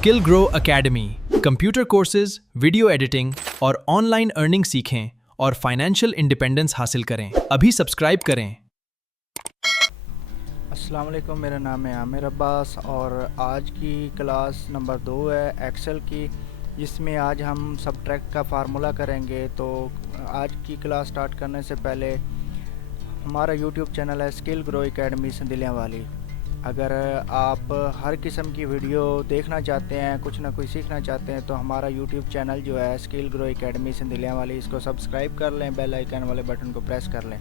Skill grow academy computer courses, video editing और online earning सीखें और फाइनेंशियल इंडिपेंडेंस हासिल करें। अभी सब्सक्राइब करें। अस्सलाम वालेकुम, मेरा नाम है आमिर अब्बास और आज की क्लास नंबर 2 है एक्सेल की, जिसमें आज हम सब्ट्रैक्ट का फार्मूला करेंगे। तो आज की क्लास स्टार्ट करने से पहले हमारा यूट्यूब चैनल है स्किल ग्रो एकेडमी संदिलियाँ वाली। अगर आप हर किस्म की वीडियो देखना चाहते हैं, कुछ ना कुछ सीखना चाहते हैं, तो हमारा यूट्यूब चैनल जो है स्किल ग्रो एकेडमी संदिलियाँ वाली, इसको सब्सक्राइब कर लें, बेल आइकन वाले बटन को प्रेस कर लें,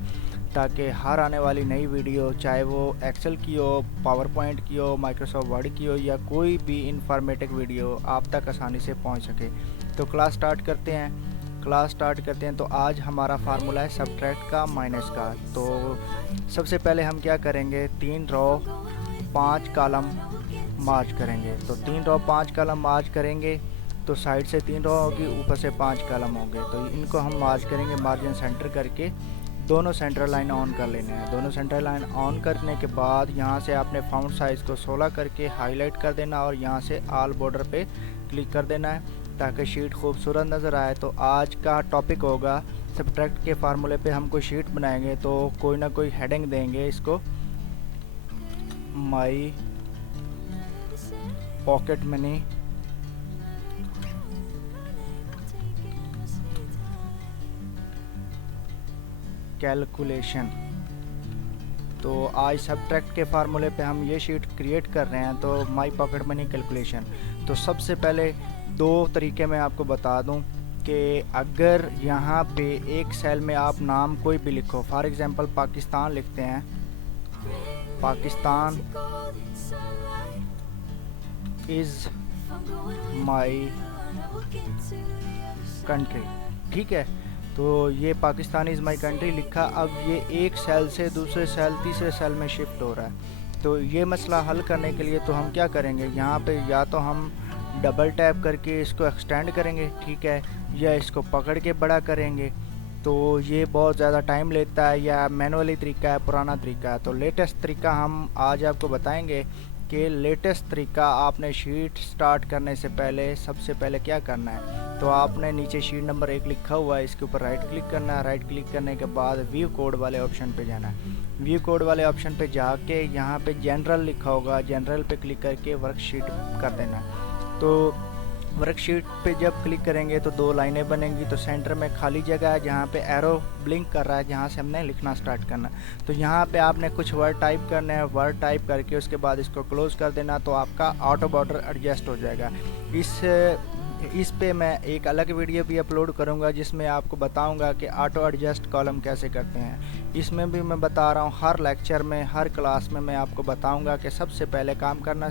ताकि हर आने वाली नई वीडियो, चाहे वो एक्सेल की हो, पावर पॉइंट की हो, माइक्रोसॉफ्ट वर्ड की हो, या कोई भी इंफॉर्मेटिव वीडियो आप तक आसानी से पहुंच सके। तो क्लास स्टार्ट करते हैं। तो आज हमारा फार्मूला है सब्ट्रैक्ट का, माइनस का। तो सबसे पहले हम क्या करेंगे, 3 रो 5 कॉलम मार्च करेंगे। तो 3 रो 5 कॉलम मार्च करेंगे तो साइड से 3 रो होगी, ऊपर से 5 कॉलम होंगे। तो इनको हम मार्च करेंगे मार्जिन सेंटर करके। दोनों सेंटर लाइन ऑन कर लेने हैं। दोनों सेंटर लाइन ऑन करने के बाद यहाँ से आपने फाउंट साइज़ को 16 करके हाईलाइट कर देना और यहाँ से ऑल बॉर्डर पे क्लिक कर देना है, ताकि शीट खूबसूरत नज़र आए। तो आज का टॉपिक होगा सब्ट्रैक्ट के फार्मूले पे हम कोई शीट बनाएंगे, तो कोई ना कोई हेडिंग देंगे इसको, माई पॉकेट मनी कैलकुलेशन। तो आज सब्ट्रैक्ट के फार्मूले पे हम ये शीट क्रिएट कर रहे हैं, तो माई पॉकेट मनी कैलकुलेशन। तो सबसे पहले 2 तरीके मैं आपको बता दूं कि अगर यहाँ पे एक सेल में आप नाम कोई भी लिखो, फॉर एग्जांपल पाकिस्तान लिखते हैं, पाकिस्तान इज़ माई कंट्री, ठीक है। तो ये पाकिस्तान इज़ माई कंट्री लिखा। अब ये एक सेल से दूसरे सेल, तीसरे सेल में शिफ्ट हो रहा है। तो ये मसला हल करने के लिए तो हम क्या करेंगे, यहाँ पे या तो हम डबल टैप करके इसको एक्सटेंड करेंगे, ठीक है, या इसको पकड़ के बड़ा करेंगे। तो ये बहुत ज़्यादा टाइम लेता है, या मैनुअली तरीका है, पुराना तरीका है। तो लेटेस्ट तरीका हम आज आपको बताएंगे कि लेटेस्ट तरीका, आपने शीट स्टार्ट करने से पहले सबसे पहले क्या करना है। तो आपने नीचे शीट नंबर 1 लिखा हुआ है, इसके ऊपर राइट क्लिक करना है। राइट क्लिक करने के बाद व्यू कोड वाले ऑप्शन पे जाना है। व्यू कोड वाले ऑप्शन पे जाके यहाँ पे जनरल लिखा होगा, जनरल पे क्लिक करके वर्कशीट कर देना है। तो वर्कशीट पे जब क्लिक करेंगे तो 2 लाइनें बनेंगी। तो सेंटर में खाली जगह है जहाँ पे एरो ब्लिंक कर रहा है, जहाँ से हमने लिखना स्टार्ट करना। तो यहाँ पे आपने कुछ वर्ड टाइप करने हैं, वर्ड टाइप करके उसके बाद इसको क्लोज कर देना, तो आपका ऑटो बॉर्डर एडजस्ट हो जाएगा। इस पे मैं एक अलग वीडियो भी अपलोड करूँगा, जिसमें आपको बताऊँगा कि ऑटो एडजस्ट कॉलम कैसे करते हैं। इसमें भी मैं बता रहा हूँ, हर लेक्चर में, हर क्लास में मैं आपको बताऊँगा कि सबसे पहले काम करना,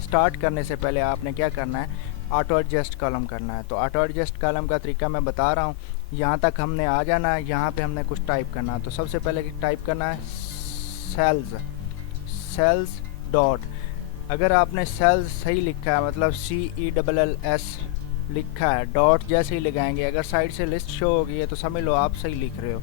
स्टार्ट करने से पहले आपने क्या करना है, ऑटो एडजस्ट कॉलम करना है। तो ऑटो एडजस्ट कॉलम का तरीका मैं बता रहा हूँ। यहाँ तक हमने आ जाना है, यहाँ पे हमने कुछ टाइप करना है। तो सबसे पहले टाइप करना है सेल्स डॉट। अगर आपने सेल्स सही लिखा है, मतलब CELLS लिखा है, डॉट जैसे ही लगाएंगे, अगर साइड से लिस्ट शो होगी है तो समझ लो आप सही लिख रहे हो।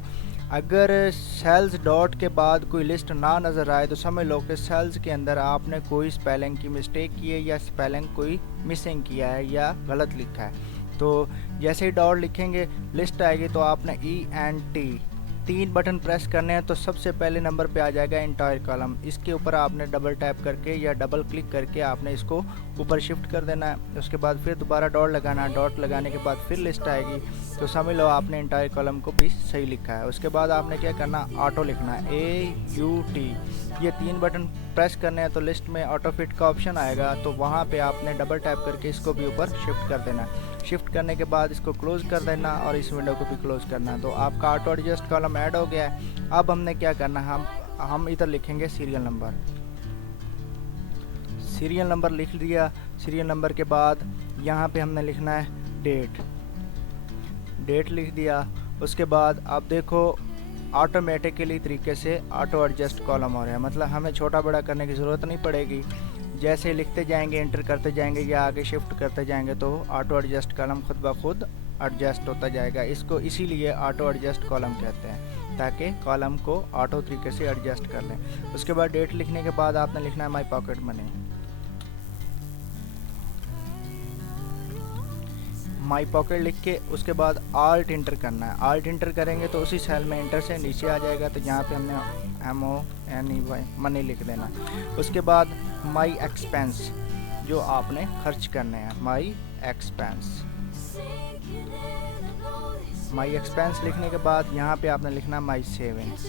अगर सेल्स डॉट के बाद कोई लिस्ट ना नज़र आए तो समझ लो कि सेल्स के अंदर आपने कोई स्पेलिंग की मिस्टेक की है, या स्पेलिंग कोई मिसिंग किया है, या गलत लिखा है। तो जैसे ही डॉट लिखेंगे लिस्ट आएगी, तो आपने ENT 3 बटन प्रेस करने हैं। तो सबसे पहले नंबर पे आ जाएगा इंटायर कॉलम। इसके ऊपर आपने डबल टैप करके या डबल क्लिक करके आपने इसको ऊपर शिफ्ट कर देना है। उसके बाद फिर दोबारा डॉट लगाना है। डॉट लगाने के बाद फिर लिस्ट आएगी, तो समझ लो आपने इंटायर कॉलम को भी सही लिखा है। उसके बाद आपने क्या करना, ऑटो लिखना है, AUT। ये 3 बटन प्रेस करने हैं, तो लिस्ट में ऑटो फिट का ऑप्शन आएगा, तो वहाँ पे आपने डबल टैप करके इसको भी ऊपर शिफ्ट कर देना है। शिफ्ट करने के बाद इसको क्लोज कर देना और इस विंडो को भी क्लोज करना है। तो आपका ऑटो एडजस्ट कॉलम ऐड हो गया है। अब हमने क्या करना है, हम इधर लिखेंगे सीरियल नंबर। सीरियल नंबर लिख दिया। सीरियल नंबर के बाद यहाँ पे हमने लिखना है डेट लिख दिया। उसके बाद आप देखो ऑटोमेटिकली तरीके से ऑटो एडजस्ट कॉलम हो रहा है, मतलब हमें छोटा बड़ा करने की ज़रूरत नहीं पड़ेगी। जैसे लिखते जाएंगे, एंटर करते जाएंगे या आगे शिफ्ट करते जाएंगे, तो ऑटो एडजस्ट कॉलम खुद ब खुद एडजस्ट होता जाएगा। इसको इसीलिए ऑटो एडजस्ट कॉलम कहते हैं, ताकि कॉलम को ऑटो तरीके से एडजस्ट कर लें। उसके बाद डेट लिखने के बाद आपने लिखना है my pocket money. My pocket लिख के उसके बाद आल्ट इंटर करना है। आल्ट इंटर करेंगे तो उसी सेल में इंटर से नीचे आ जाएगा, तो यहाँ पे हमने MONEY मनी लिख देना। उसके बाद माई एक्सपेंस जो आपने खर्च करने हैं, माई एक्सपेंस। माई एक्सपेंस लिखने के बाद यहाँ पे आपने लिखना माई सेविंग्स,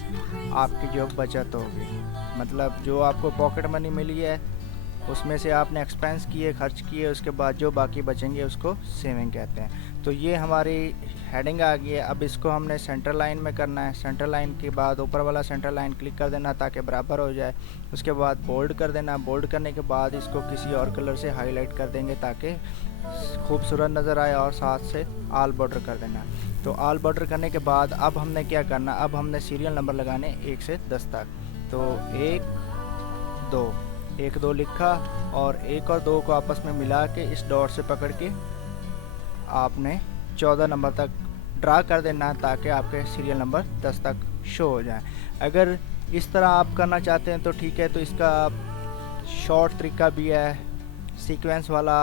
आपकी जो बचत होगी, मतलब जो आपको पॉकेट मनी मिली है उसमें से आपने एक्सपेंस किए, खर्च किए, उसके बाद जो बाकी बचेंगे उसको सेविंग कहते हैं। तो ये हमारी हेडिंग आ गई है। अब इसको हमने सेंटर लाइन में करना है। सेंटर लाइन के बाद ऊपर वाला सेंटर लाइन क्लिक कर देना ताकि बराबर हो जाए। उसके बाद बोल्ड कर देना। बोल्ड करने के बाद इसको किसी और कलर से हाईलाइट कर देंगे ताकि खूबसूरत नज़र आए, और साथ से आल बॉर्डर कर देना। तो आल बॉर्डर करने के बाद अब हमने क्या करना, अब हमने सीरियल नंबर लगाने 1 से 10 तक। तो 1 2 लिखा और 1 और 2 को आपस में मिला के इस डॉट से पकड़ के आपने 14 नंबर तक ड्रा कर देना ताकि आपके सीरियल नंबर 10 तक शो हो जाए। अगर इस तरह आप करना चाहते हैं तो ठीक है, तो इसका शॉर्ट तरीका भी है सीक्वेंस वाला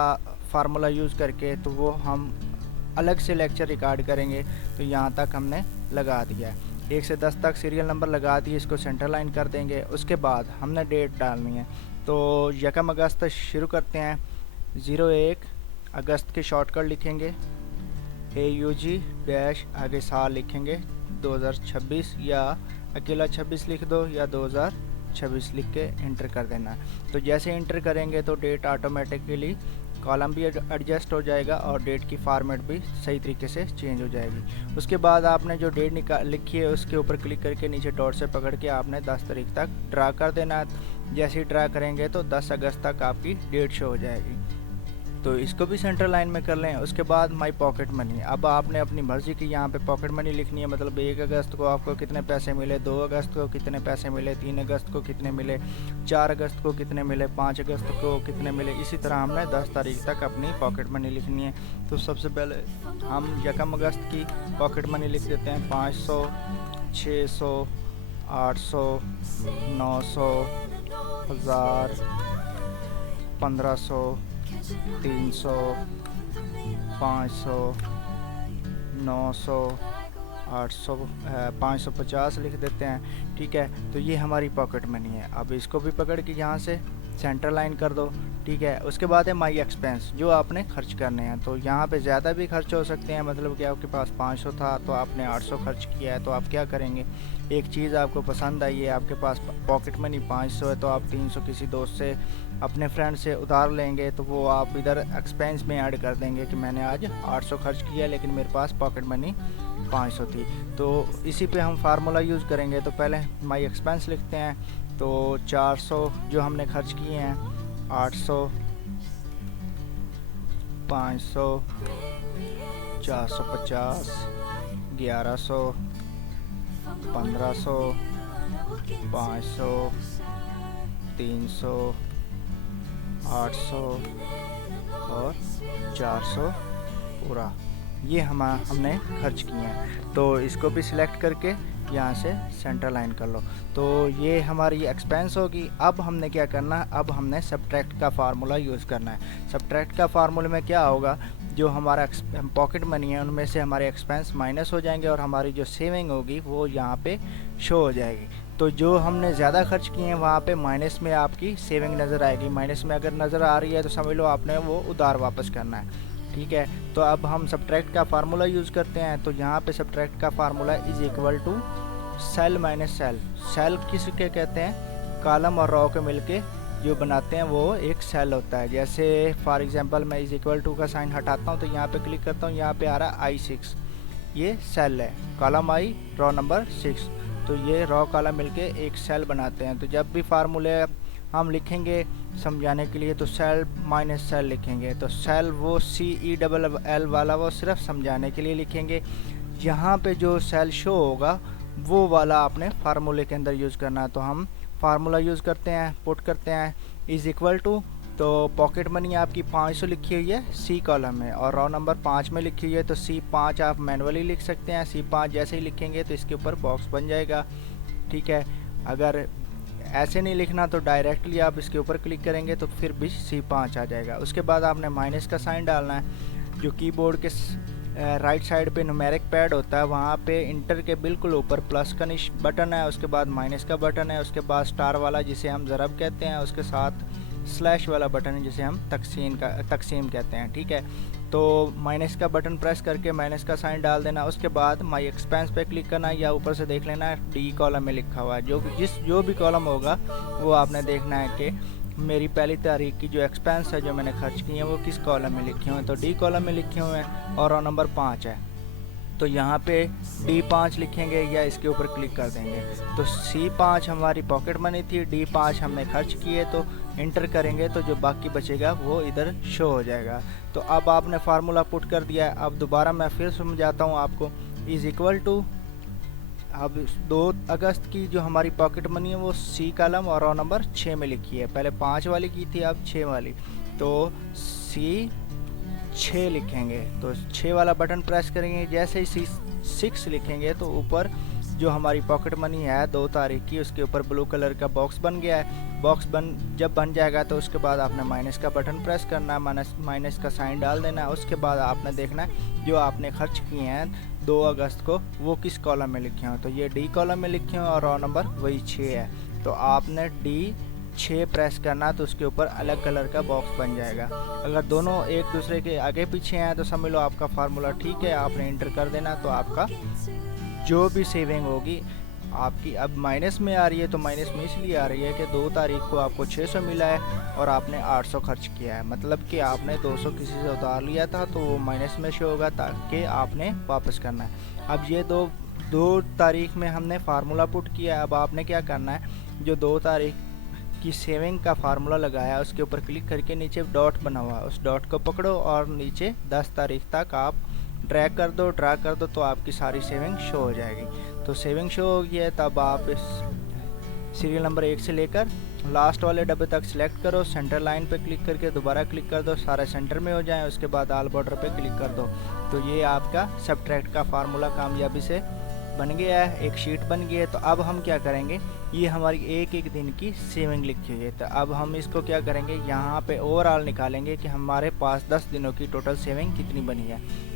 फार्मूला यूज़ करके, तो वो हम अलग से लेक्चर रिकॉर्ड करेंगे। तो यहाँ तक हमने लगा दिया है, 1 से 10 तक सीरियल नंबर लगा दिए, इसको सेंटर लाइन कर देंगे। उसके बाद हमने डेट डालनी है। तो 1 अगस्त शुरू करते हैं। 01 अगस्त के शॉर्टकट लिखेंगे, AUG डैश आगे साल लिखेंगे 2026, या अकेला 26 लिख दो या 2026 लिख के इंटर कर देना। तो जैसे इंटर करेंगे तो डेट ऑटोमेटिकली कॉलम भी एडजस्ट हो जाएगा और डेट की फॉर्मेट भी सही तरीके से चेंज हो जाएगी। उसके बाद आपने जो डेट लिखी है उसके ऊपर क्लिक करके नीचे डॉट से पकड़ के आपने 10 तारीख तक ड्रा कर देना। जैसे ही ड्रा करेंगे तो 10 अगस्त तक आपकी डेट शो हो जाएगी। तो इसको भी सेंटर लाइन में कर लें। उसके बाद माई पॉकेट मनी, अब आपने अपनी मर्ज़ी की यहाँ पे पॉकेट मनी लिखनी है, मतलब 1 अगस्त को आपको कितने पैसे मिले, 2 अगस्त को कितने पैसे मिले, 3 अगस्त को कितने मिले, 4 अगस्त को कितने मिले, 5 अगस्त को कितने मिले। इसी तरह हमने 10 तारीख तक अपनी पॉकेट मनी लिखनी है। तो सबसे पहले हम 1 अगस्त की पॉकेट मनी लिख देते हैं 500, 600, 800, 900, 1000, 1500, 300, 500, 900, 800, 550 लिख देते हैं। ठीक है, तो ये हमारी पॉकेट मनी है। अब इसको भी पकड़ के यहाँ से सेंटर लाइन कर दो। ठीक है, उसके बाद है माई एक्सपेंस, जो आपने खर्च करने हैं। तो यहाँ पे ज़्यादा भी खर्च हो सकते हैं, मतलब कि आपके पास 500 था तो आपने 800 खर्च किया है, तो आप क्या करेंगे, एक चीज़ आपको पसंद आई है, आपके पास पॉकेट मनी 500 है, तो आप 300 किसी दोस्त से, अपने फ्रेंड से उधार लेंगे, तो वो आप इधर एक्सपेंस में ऐड कर देंगे कि मैंने आज 800 खर्च किया लेकिन मेरे पास पॉकेट मनी 500 थी। तो इसी पे हम फार्मूला यूज़ करेंगे। तो पहले माई एक्सपेंस लिखते हैं। तो 400 जो हमने खर्च किए हैं, 800, 500, 450, 1100, 1500, 500, 300, 800 और 400 पूरा, ये हमने खर्च किए हैं। तो इसको भी सिलेक्ट करके यहाँ से सेंटर लाइन कर लो। तो ये हमारी एक्सपेंस होगी। अब हमने क्या करना है, अब हमने सब्ट्रैक्ट का फार्मूला यूज़ करना है। सब्ट्रैक्ट का फार्मूले में क्या होगा, जो हमारा पॉकेट मनी है उनमें से हमारे एक्सपेंस माइनस हो जाएंगे और हमारी जो सेविंग होगी वो यहाँ पे शो हो जाएगी। तो जो हमने ज़्यादा खर्च किए हैं वहाँ पे माइनस में आपकी सेविंग नज़र आएगी। माइनस में अगर नज़र आ रही है तो समझ लो आपने वो उधार वापस करना है। ठीक है, तो अब हम सब्ट्रैक्ट का फार्मूला यूज़ करते हैं। तो यहाँ पे सब्ट्रैक्ट का formula is equal to cell minus cell. Cell किस के कहते हैं, कॉलम और रो के मिलके जो बनाते हैं वो एक सेल होता है। जैसे फॉर एग्जांपल मैं इज़ इक्वल टू का साइन हटाता हूँ तो यहाँ पे क्लिक करता हूँ, यहाँ पे आ रहा है I6, ये सेल है, कॉलम I, रो नंबर 6। तो ये रो कॉलम मिलके एक सेल बनाते हैं। तो जब भी फार्मूले हम लिखेंगे समझाने के लिए तो सेल माइनस सेल लिखेंगे। तो सेल वो CELL वाला वो सिर्फ समझाने के लिए लिखेंगे। यहाँ पे जो सेल शो होगा वो वाला आपने फार्मूले के अंदर यूज़ करना है। तो हम फार्मूला यूज़ करते हैं, पुट करते हैं इज़ इक्वल टू, तो पॉकेट मनी आपकी 500 लिखी हुई है C कॉलम में और रो नंबर 5 में लिखी हुई है। तो C5 आप मैनुअली लिख सकते हैं। C5 जैसे ही लिखेंगे तो इसके ऊपर बॉक्स बन जाएगा। ठीक है, अगर ऐसे नहीं लिखना तो डायरेक्टली आप इसके ऊपर क्लिक करेंगे तो फिर भी C5 आ जाएगा। उसके बाद आपने माइनस का साइन डालना है। जो कीबोर्ड के राइट साइड पे न्यूमेरिक पैड होता है, वहाँ पे इंटर के बिल्कुल ऊपर प्लस का बटन है, उसके बाद माइनस का बटन है, उसके बाद स्टार वाला जिसे हम ज़रब कहते हैं, उसके साथ स्लैश वाला बटन है जिसे हम तकसीम कहते हैं। ठीक है, तो माइनस का बटन प्रेस करके माइनस का साइन डाल देना। उसके बाद माई एक्सपेंस पे क्लिक करना, या ऊपर से देख लेना डी कॉलम में लिखा हुआ है, जो भी कॉलम होगा वो आपने देखना है कि मेरी पहली तारीख की जो एक्सपेंस है जो मैंने खर्च की है वो किस कॉलम में लिखे हुए हैं। तो डी कॉलम में लिखे हुए हैं और नंबर 5 है, तो यहाँ पे D5 लिखेंगे या इसके ऊपर क्लिक कर देंगे। तो C5 हमारी पॉकेट मनी थी, D5 हमने खर्च किए, तो इंटर करेंगे तो जो बाकी बचेगा वो इधर शो हो जाएगा। तो अब आपने फार्मूला पुट कर दिया है। अब दोबारा मैं फिर समझाता हूँ आपको। इज़ इक्वल टू, अब 2 अगस्त की जो हमारी पॉकेट मनी है वो C कॉलम और नंबर 6 में लिखी है। पहले 5 वाली की थी, अब 6 वाली, तो C6 लिखेंगे। तो 6 वाला बटन प्रेस करेंगे, जैसे ही C6 लिखेंगे तो ऊपर जो हमारी पॉकेट मनी है 2 तारीख की, उसके ऊपर ब्लू कलर का बॉक्स बन गया है। बॉक्स जब बन जाएगा तो उसके बाद आपने माइनस का बटन प्रेस करना है, माइनस का साइन डाल देना है। उसके बाद आपने देखना है जो आपने खर्च किए हैं 2 अगस्त को वो किस कॉलम में लिखे हों। तो ये डी कॉलम में लिखे हों और रॉ नंबर वही 6 है, तो आपने D6 प्रेस करना, तो उसके ऊपर अलग कलर का बॉक्स बन जाएगा। अगर दोनों एक दूसरे के आगे पीछे हैं तो समझ लो आपका फार्मूला ठीक है, आपने इंटर कर देना। तो आपका जो भी सेविंग होगी आपकी अब माइनस में आ रही है, तो माइनस में इसलिए आ रही है कि 2 तारीख को आपको 600 मिला है और आपने 800 खर्च किया है, मतलब कि आपने 200 किसी से उधार लिया था, तो वो माइनस में शो होगा ताकि आपने वापस करना है। अब ये दो तारीख में हमने फार्मूला पुट किया है। अब आपने क्या करना है, जो 2 तारीख की सेविंग का फार्मूला लगाया उसके ऊपर क्लिक करके नीचे डॉट बना हुआ है, उस डॉट को पकड़ो और नीचे 10 तारीख तक आप ड्रैग कर दो, तो आपकी सारी सेविंग शो हो जाएगी। तो सेविंग शो हो गई है, तब आप इस सीरियल नंबर 1 से लेकर लास्ट वाले डब्बे तक सिलेक्ट करो, सेंटर लाइन पे क्लिक करके दोबारा क्लिक कर दो, सारे सेंटर में हो जाएं। उसके बाद ऑल बॉर्डर पे क्लिक कर दो। तो ये आपका सब्ट्रैक्ट का फार्मूला कामयाबी से बन गया है, एक शीट बन गई है। तो अब हम क्या करेंगे, ये हमारी एक दिन की सेविंग लिखी हुई है, तो अब हम इसको क्या करेंगे, यहाँ पे ओवरऑल निकालेंगे कि हमारे पास 10 दिनों की टोटल सेविंग कितनी बनी है।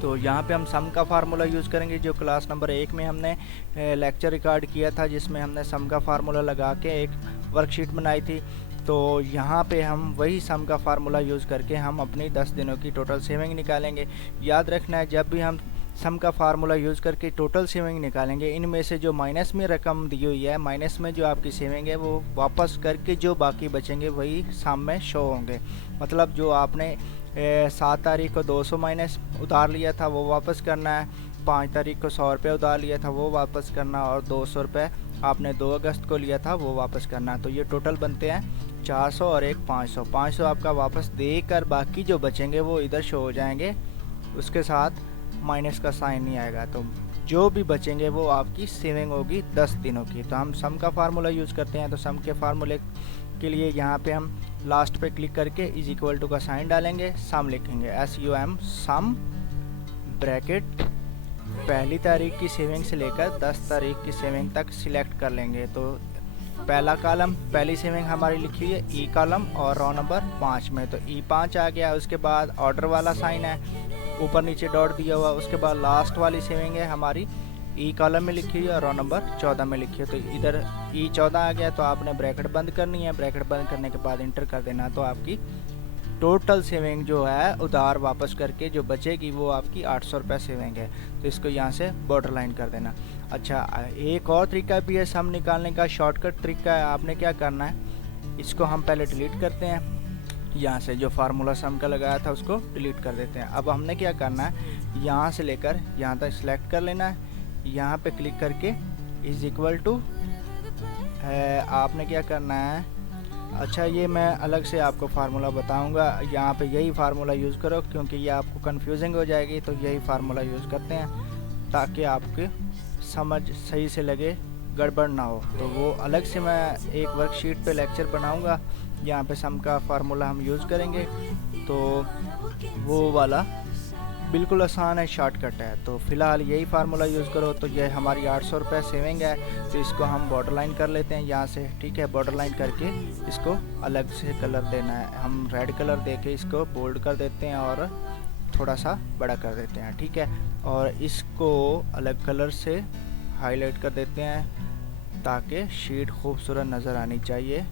तो यहाँ पे हम सम का फार्मूला यूज़ करेंगे, जो क्लास नंबर 1 में हमने लेक्चर रिकॉर्ड किया था, जिसमें हमने सम का फार्मूला लगा के एक वर्कशीट बनाई थी। तो यहाँ पे हम वही सम का फार्मूला यूज़ करके हम अपनी 10 दिनों की टोटल सेविंग निकालेंगे। याद रखना है, जब भी हम सम का फार्मूला यूज़ करके टोटल सेविंग निकालेंगे, इनमें से जो माइनस में रकम दी हुई है, माइनस में जो आपकी सेविंग है वो वापस करके जो बाकी बचेंगे वही सम में शो होंगे। मतलब जो आपने 7 तारीख को 200 माइनस उधार लिया था वो वापस करना है, 5 तारीख को 100 रुपये उधार लिया था वो वापस करना, और 200 रुपये आपने 2 अगस्त को लिया था वो वापस करना। तो ये टोटल बनते हैं 400 और एक 500। 500 आपका वापस देकर बाकी जो बचेंगे वो इधर शो हो जाएंगे, उसके साथ माइनस का साइन नहीं आएगा। तो जो भी बचेंगे वो आपकी सेविंग होगी 10 दिनों की। तो हम सम का फार्मूला यूज़ करते हैं, तो सम के फार्मूले के लिए यहाँ पे हम लास्ट पे क्लिक करके इज इक्वल टू का साइन डालेंगे, सम लिखेंगे SUM, सम ब्रैकेट पहली तारीख की सेविंग से लेकर 10 तारीख की सेविंग तक सिलेक्ट कर लेंगे। तो पहला कॉलम पहली सेविंग हमारी लिखी हुई है ई कॉलम और रॉ नंबर 5 में, तो E5 आ गया। उसके बाद ऑर्डर वाला साइन है, ऊपर नीचे डॉट दिया हुआ। उसके बाद लास्ट वाली सेविंग है हमारी ई कॉलम में लिखी हुई है और रॉ नंबर 14 में लिखी है, तो इधर E14 आ गया। तो आपने ब्रैकेट बंद करनी है, ब्रैकेट बंद करने के बाद इंटर कर देना। तो आपकी टोटल सेविंग जो है उधार वापस करके जो बचेगी वो आपकी 800 रुपये सेविंग है। तो इसको यहाँ से बॉर्डर लाइन कर देना। अच्छा, एक और तरीका भी है सम निकालने का, शॉर्टकट तरीका है। आपने क्या करना है, इसको हम पहले डिलीट करते हैं, यहाँ से जो फार्मूला सम का लगाया था उसको डिलीट कर देते हैं। अब हमने क्या करना है, यहाँ से लेकर यहाँ तक सिलेक्ट कर लेना है, यहाँ पे क्लिक करके इज इक्वल टू आपने क्या करना है, अच्छा ये मैं अलग से आपको फार्मूला बताऊंगा, यहाँ पे यही फार्मूला यूज़ करो क्योंकि ये आपको कंफ्यूजिंग हो जाएगी। तो यही फार्मूला यूज़ करते हैं ताकि आपके समझ सही से लगे, गड़बड़ ना हो। तो वो अलग से मैं एक वर्कशीट पे लेक्चर बनाऊंगा, यहाँ पे सम का फार्मूला हम यूज़ करेंगे। तो वो वाला बिल्कुल आसान है, शॉर्टकट है। तो फ़िलहाल यही फार्मूला यूज़ करो। तो ये हमारी 800 रुपये सेविंग है, तो इसको हम बॉर्डर लाइन कर लेते हैं यहाँ से, ठीक है। बॉर्डर लाइन करके इसको अलग से कलर देना है, हम रेड कलर दे के इसको बोल्ड कर देते हैं और थोड़ा सा बड़ा कर देते हैं, ठीक है। और इसको अलग कलर से हाईलाइट कर देते हैं ताकि शीट खूबसूरत नज़र आनी चाहिए।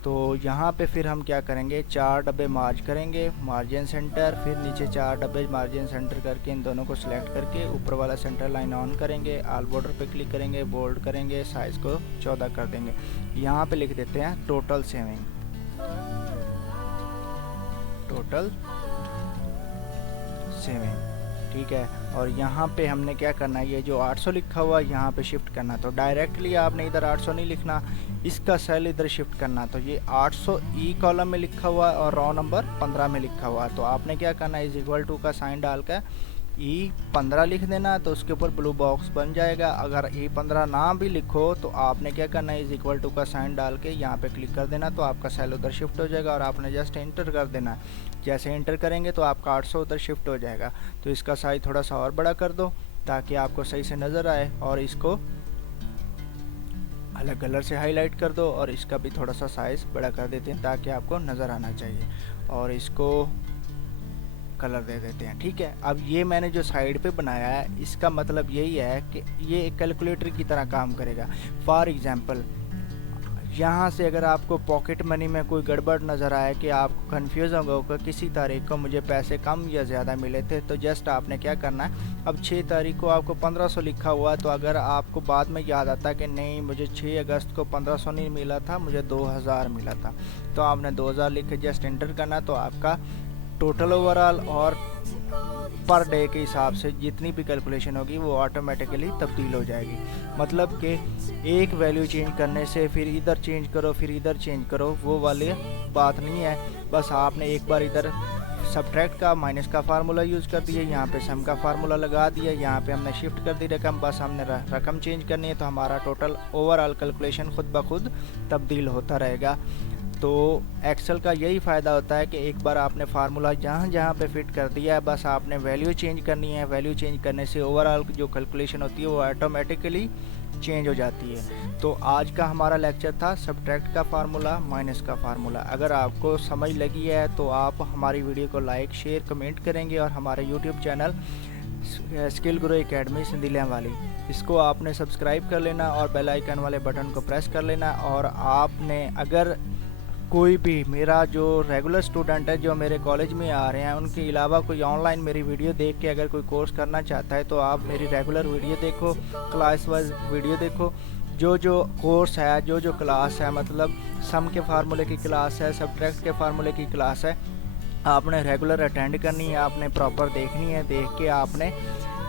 तो यहाँ पे फिर हम क्या करेंगे, 4 डब्बे मार्ज करेंगे, मार्जिन सेंटर, फिर नीचे 4 डब्बे मार्जिन सेंटर करके इन दोनों को सिलेक्ट करके ऊपर वाला सेंटर लाइन ऑन करेंगे, ऑल बॉर्डर पे क्लिक करेंगे, बोल्ड करेंगे, साइज़ को 14 कर देंगे। यहाँ पे लिख देते हैं टोटल सेविंग, टोटल सेविंग, ठीक है। और यहाँ पे हमने क्या करना है, ये जो 800 लिखा हुआ है यहाँ पे शिफ्ट करना। तो डायरेक्टली आपने इधर 800 नहीं लिखना, इसका सेल इधर शिफ्ट करना। तो ये 800 ई कॉलम में लिखा हुआ है और रॉ नंबर 15 में लिखा हुआ है। तो आपने क्या करना है, इज इक्वल टू का साइन डाल कर E15 लिख देना, तो उसके ऊपर ब्लू बॉक्स बन जाएगा। अगर E15 ना भी लिखो तो आपने क्या करना है, इज इक्वल टू का साइन डाल के यहाँ पे क्लिक कर देना, तो आपका सेल उधर शिफ्ट हो जाएगा और आपने जस्ट एंटर कर देना। जैसे एंटर करेंगे तो आपका 800 उधर शिफ्ट हो जाएगा। तो इसका साइज थोड़ा सा और बड़ा कर दो ताकि आपको सही से नज़र आए, और इसको अलग कलर से हाईलाइट कर दो और इसका भी थोड़ा सा साइज़ बड़ा कर देते हैं ताकि आपको नज़र आना चाहिए, और इसको कलर दे देते हैं, ठीक है। अब ये मैंने जो साइड पे बनाया है इसका मतलब यही है कि ये एक कैलकुलेटर की तरह काम करेगा। फॉर एग्जांपल यहाँ से अगर आपको पॉकेट मनी में कोई गड़बड़ नज़र आए कि आप कंफ्यूज होंगे कि किसी तारीख को मुझे पैसे कम या ज़्यादा मिले थे, तो जस्ट आपने क्या करना है, अब 6 तारीख को आपको 1500 लिखा हुआ है, तो अगर आपको बाद में याद आता कि नहीं मुझे 6 अगस्त को 1500 नहीं मिला था, मुझे 2000 मिला था, तो आपने 2000 लिख के जस्ट एंटर करना। तो आपका टोटल ओवरऑल और पर डे के हिसाब से जितनी भी कैलकुलेशन होगी वो ऑटोमेटिकली तब्दील हो जाएगी। मतलब कि एक वैल्यू चेंज करने से फिर इधर चेंज करो फिर इधर चेंज करो, वो वाली बात नहीं है। बस आपने एक बार इधर सब्ट्रैक्ट का माइनस का फार्मूला यूज़ कर दिया, यहाँ पे सम का फार्मूला लगा दिया, यहाँ पे हमने शिफ्ट कर दी रकम, बस हमने रकम चेंज करनी है, तो हमारा टोटल ओवरऑल कैलकुलेशन खुद ब खुद तब्दील होता रहेगा। तो एक्सेल का यही फ़ायदा होता है कि एक बार आपने फार्मूला जहाँ जहाँ पे फिट कर दिया है, बस आपने वैल्यू चेंज करनी है। वैल्यू चेंज करने से ओवरऑल जो कैलकुलेशन होती है वो ऑटोमेटिकली चेंज हो जाती है। तो आज का हमारा लेक्चर था सब्ट्रैक्ट का फार्मूला, माइनस का फार्मूला। अगर आपको समझ लगी है तो आप हमारी वीडियो को लाइक शेयर कमेंट करेंगे, और हमारे YouTube channel skill grow academy सिंधिलिया वाली, इसको आपने सब्सक्राइब कर लेना और बेल आइकन वाले बटन को प्रेस कर लेना। और आपने अगर कोई भी मेरा जो रेगुलर स्टूडेंट है जो मेरे कॉलेज में आ रहे हैं, उनके अलावा कोई ऑनलाइन मेरी वीडियो देख के अगर कोई कोर्स करना चाहता है, तो आप मेरी रेगुलर वीडियो देखो, क्लास वाइज वीडियो देखो। जो कोर्स है, जो क्लास है, मतलब सम के फार्मूले की क्लास है, सब्ट्रैक्ट के फार्मूले की क्लास है, आपने रेगुलर अटेंड करनी है, आपने प्रॉपर देखनी है। देख के आपने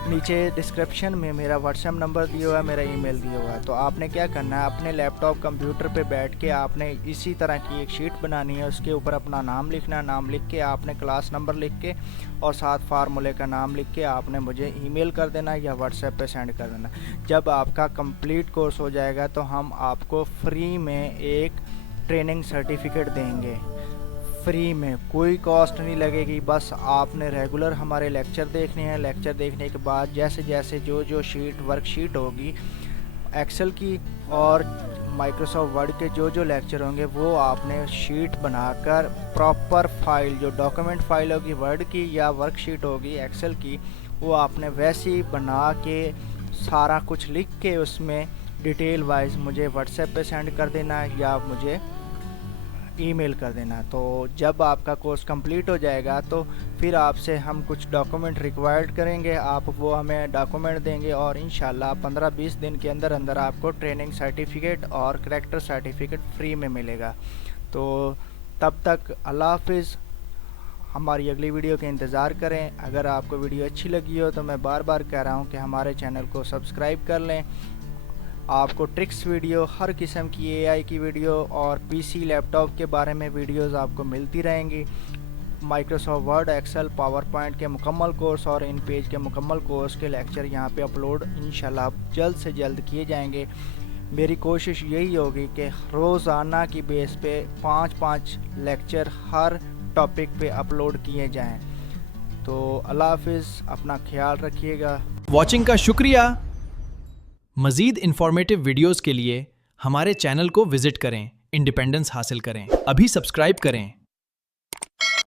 नीचे डिस्क्रिप्शन में मेरा व्हाट्सएप नंबर दिया हुआ है, मेरा ईमेल दिया हुआ है, तो आपने क्या करना है, अपने लैपटॉप कंप्यूटर पे बैठ के आपने इसी तरह की एक शीट बनानी है। उसके ऊपर अपना नाम लिखना है, नाम लिख के आपने क्लास नंबर लिख के और साथ फार्मूले का नाम लिख के आपने मुझे ईमेल कर देना या व्हाट्सएप पे सेंड कर देना। जब आपका कंप्लीट कोर्स हो जाएगा तो हम आपको फ्री में एक ट्रेनिंग सर्टिफिकेट देंगे, फ्री में, कोई कॉस्ट नहीं लगेगी। बस आपने रेगुलर हमारे लेक्चर देखने हैं। लेक्चर देखने के बाद जैसे जैसे जो शीट वर्कशीट होगी एक्सेल की और माइक्रोसॉफ्ट वर्ड के जो लेक्चर होंगे, वो आपने शीट बनाकर प्रॉपर फाइल, जो डॉक्यूमेंट फाइल होगी वर्ड की या वर्कशीट होगी एक्सेल की, वो आपने वैसी बना के सारा कुछ लिख के उसमें डिटेल वाइज मुझे व्हाट्सएप पे सेंड कर देना या मुझे ईमेल कर देना। तो जब आपका कोर्स कंप्लीट हो जाएगा तो फिर आपसे हम कुछ डॉक्यूमेंट रिक्वायर्ड करेंगे, आप वो हमें डॉक्यूमेंट देंगे और इंशाल्लाह 15-20 दिन के अंदर अंदर आपको ट्रेनिंग सर्टिफिकेट और करैक्टर सर्टिफिकेट फ्री में मिलेगा। तो तब तक अल्लाह हाफिज़। हमारी अगली वीडियो के इंतज़ार करें। अगर आपको वीडियो अच्छी लगी हो तो मैं बार बार कह रहा हूँ कि हमारे चैनल को सब्सक्राइब कर लें। आपको ट्रिक्स वीडियो, हर किस्म की एआई की वीडियो और पीसी लैपटॉप के बारे में वीडियोस आपको मिलती रहेंगी। Microsoft word, Excel, power point के मुकम्मल कोर्स और इन पेज के मुकम्मल कोर्स के लेक्चर यहाँ पे अपलोड इंशाल्लाह जल्द से जल्द किए जाएंगे। मेरी कोशिश यही होगी कि रोज़ाना की बेस पे 5-5 लेक्चर हर टॉपिक पे अपलोड किए जाएं। तो अल्लाह हाफिज़, अपना ख्याल रखिएगा। वॉचिंग का शुक्रिया। मज़ीद इंफॉर्मेटिव वीडियोस के लिए हमारे चैनल को विजिट करें, इंडिपेंडेंस हासिल करें। अभी सब्सक्राइब करें।